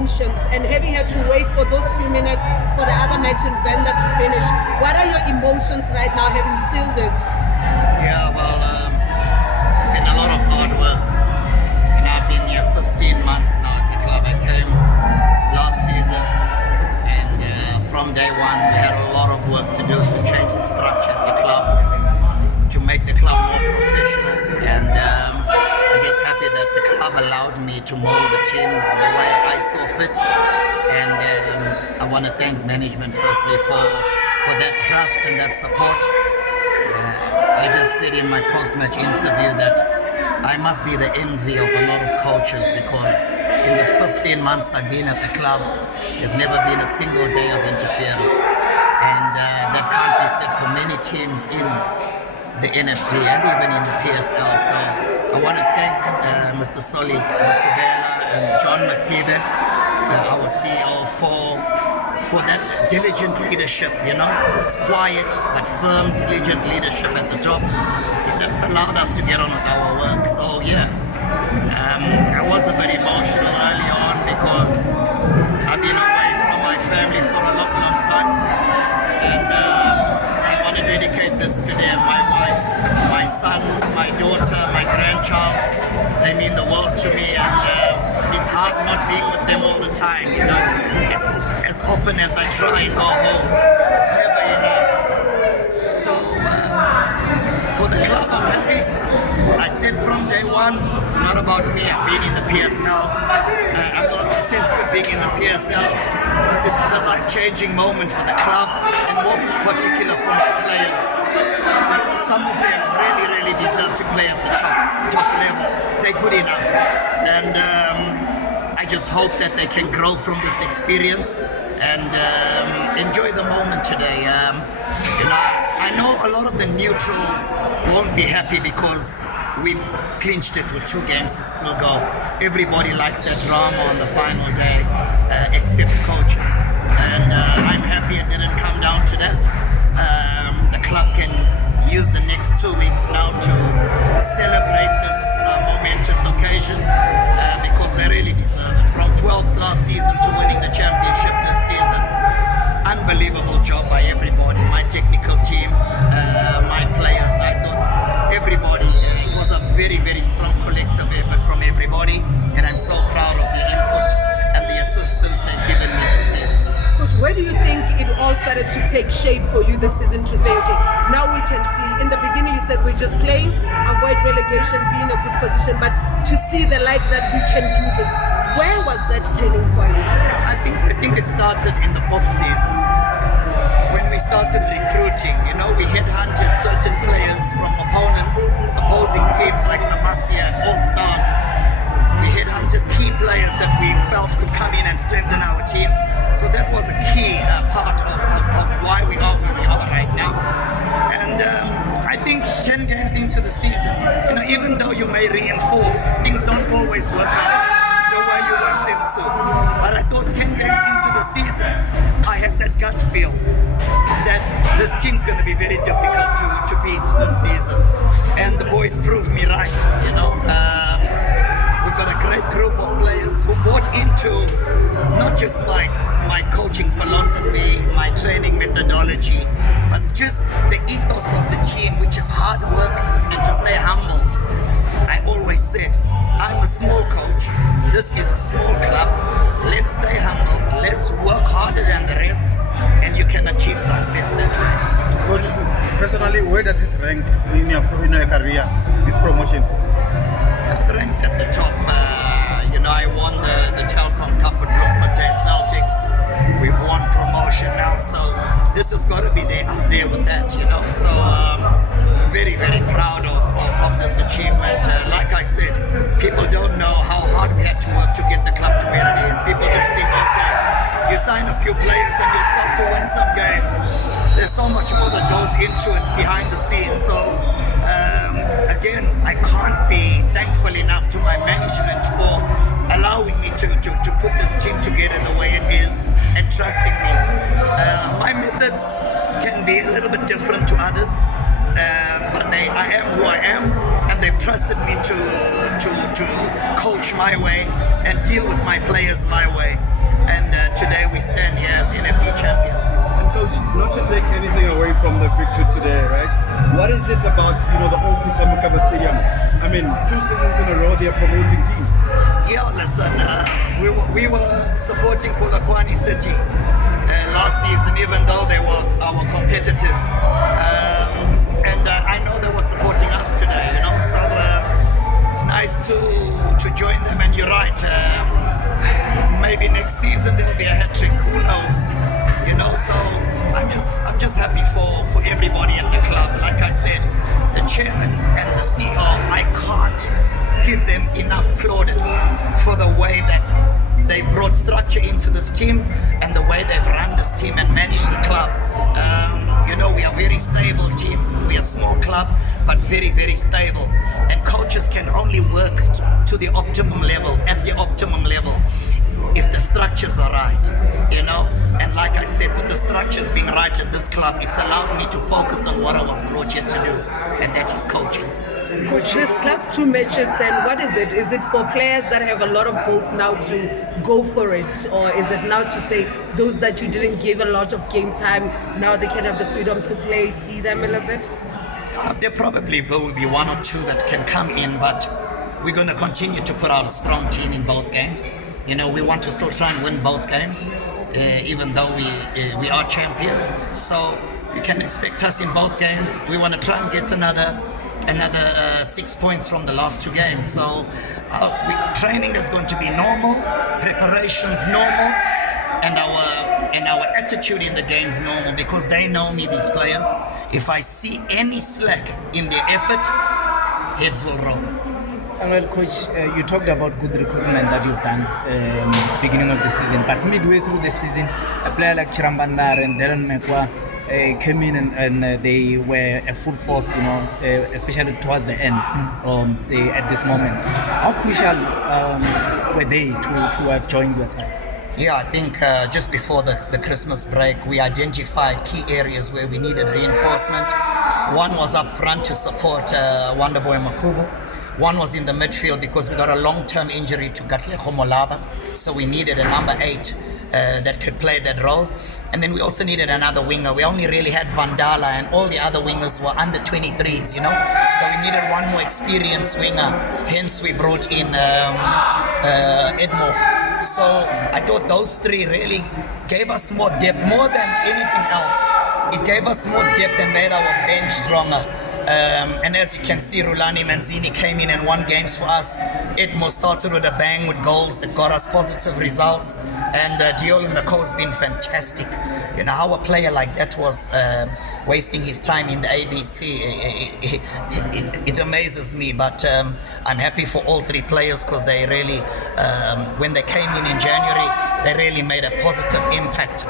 emotions, and having had to wait for those few minutes for the other match in Venda to finish, what are your emotions right now, having sealed it? Yeah, well, it's been a lot of hard work. And I've been here 15 months now at the club. I came last season, and from day one we had a lot of work to do to change the structure at the club, to make the club more professional, and I'm just happy that the club allowed me to mold the team the way I saw fit. And I want to thank management firstly for that trust and that support. I just said in my post-match interview that I must be the envy of a lot of coaches, because in the 15 months I've been at the club, there's never been a single day of interference. And that can't be said for many teams in the NFD and even in the PSL. So I want to thank Mr. Soli Makubela and John Matibe, our CEO, for that diligent leadership. You know, it's quiet but firm, diligent leadership at the top. That's allowed us to get on with our work. So yeah, I was a bit emotional early on because I've been away from my family for a long, long time, and I want to dedicate this to them. My wife, my son, my daughter, my grandchild. They mean the world to me, and it's hard not being with them all the time. You know, as often as I try and go home, it's never enough. So for the club, I'm happy. I said from day one, it's not about me. I've been in the PSL. I'm not obsessed with being in the PSL, but this is a life-changing moment for the club, and more particular for my players. Some of them really, really deserve to play at the top level. They're good enough, and I just hope that they can grow from this experience and enjoy the moment today. You know, I know a lot of the neutrals won't be happy because we've clinched it with 2 games to still go. Everybody likes that drama on the final day, except coaches. And I'm happy it didn't come down to that. The club can use the next 2 weeks now to celebrate this momentous occasion, because they really deserve it. From 12th last season to winning the championship this season, unbelievable job by everybody. My technical team, my players, I thought everybody, it was a very, very strong collective effort from everybody, and I'm so proud of the input and the assistance they've given me this season. Coach, where do you think it all started to take shape for you this season to say, okay, now we can see? In the beginning you said we're just playing, avoid relegation, be in a good position, but to see the light that we can do this, where was that turning point? I think it started in the off season when we started recruiting. You know, we headhunted certain players from opposing teams like the Masia and All Stars. We headhunted key players that we felt could come in and strengthen our team. So that was a key part of why we are where we are right now. And I think 10 games into the season, you know, even though you may reinforce, things don't always work out the way you want them to. But I thought 10 games into the season, I had that gut feel that this team's going to be very difficult to beat this season. And the boys proved me right, you know. We've got a great group of players who bought into not just my coaching philosophy, my training methodology, but just the ethos of the team, which is hard work and to stay humble. I always said, I'm a small coach, this is a small club, let's stay humble, let's work harder than the rest, and you can achieve success that way. Coach, personally, where does this rank in your career, this promotion? The ranks at the top. You know, I won the Telkom Cup with Bloemfontein Celtics. We've won promotion now, so this has got to be there, up there with that, you know. So very, very proud of this achievement. Like I said, people don't know how hard we had to work to get the club to where it is. People just think, okay, you sign a few players and you'll start to win some games. There's so much more that goes into it behind the scenes. So again, I can't be thankful enough to my management for allowing me to put this team together the way it is and trusting me. My methods can be a little bit different to others, but I am who I am, and they've trusted me to coach my way and deal with my players my way. mean, 2 seasons in a row they are promoting teams. Yeah, listen, we were supporting Polokwane City last season, even though they were our competitors. And I know they were supporting us today, you know, so it's nice to join them. And you're right, maybe next season there'll be a hat trick, who knows, you know. So I'm just happy for everybody at the club. Like I said, the chairman and the CEO, I can't give them enough plaudits for the way that they've brought structure into this team and the way they've run this team and managed the club. You know, we are a very stable team. We are a small club, but very, very stable. And coaches can only work to the optimum level, at the optimum level, if the structures are right, you know. And like I said, with the structures being right at this club, it's allowed me to focus on what I was brought here to do, and that is coaching. Coach, this last 2 matches, then what is it? Is it for players that have a lot of goals now to go for it? Or is it now to say those that you didn't give a lot of game time, now they can have the freedom to play, see them a little bit? There probably will be 1 or 2 that can come in, but we're going to continue to put out a strong team in both games. You know, we want to still try and win both games, even though we are champions. So you can expect us in both games. We want to try and get another 6 points from the last 2 games. So training is going to be normal, preparations normal, and our attitude in the games normal, because they know me, these players. If I see any slack in their effort, heads will roll. Well, Coach, you talked about good recruitment that you've done beginning of the season, but midway through the season, a player like Chirambandar and Darren Mekwa came in and they were a full force, you know, especially towards the end at this moment. How crucial were they to have joined your team? Yeah, I think just before the Christmas break, we identified key areas where we needed reinforcement. One was up front to support Wonderboy Makubu. One was in the midfield because we got a long-term injury to Gatle Homolaba, so we needed a number 8 that could play that role. And then we also needed another winger. We only really had Vandala, and all the other wingers were under 23s, you know. So we needed one more experienced winger. Hence we brought in Edmo. So I thought those 3 really gave us more depth, more than anything else. It gave us more depth and made our bench stronger. And as you can see, Rulani Manzini came in and won games for us. Edmo started with a bang with goals that got us positive results. And Diolo Nako's been fantastic. You know, how a player like that was wasting his time in the ABC, it amazes me. But I'm happy for all 3 players, because they really, when they came in January, they really made a positive impact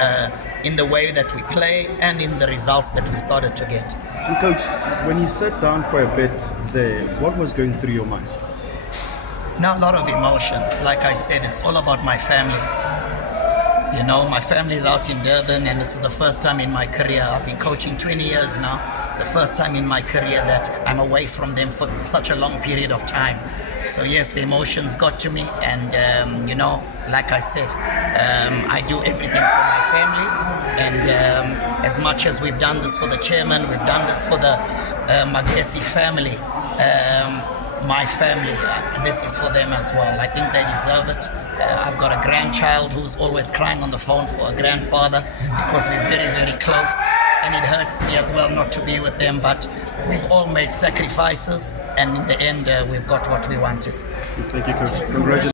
in the way that we play and in the results that we started to get. And Coach, when you sat down for a bit there, what was going through your mind? Now, a lot of emotions. Like I said, it's all about my family. You know, my family is out in Durban, and this is the first time in my career. I've been coaching 20 years now. It's the first time in my career that I'm away from them for such a long period of time. So yes, the emotions got to me, and you know, like I said, I do everything for my family. And as much as we've done this for the chairman, we've done this for the Magesi family, my family, this is for them as well. I think they deserve it. I've got a grandchild who's always crying on the phone for a grandfather, because we're very, very close. And it hurts me as well not to be with them, but we've all made sacrifices, and in the end, we've got what we wanted. Thank you, Coach. Congratulations.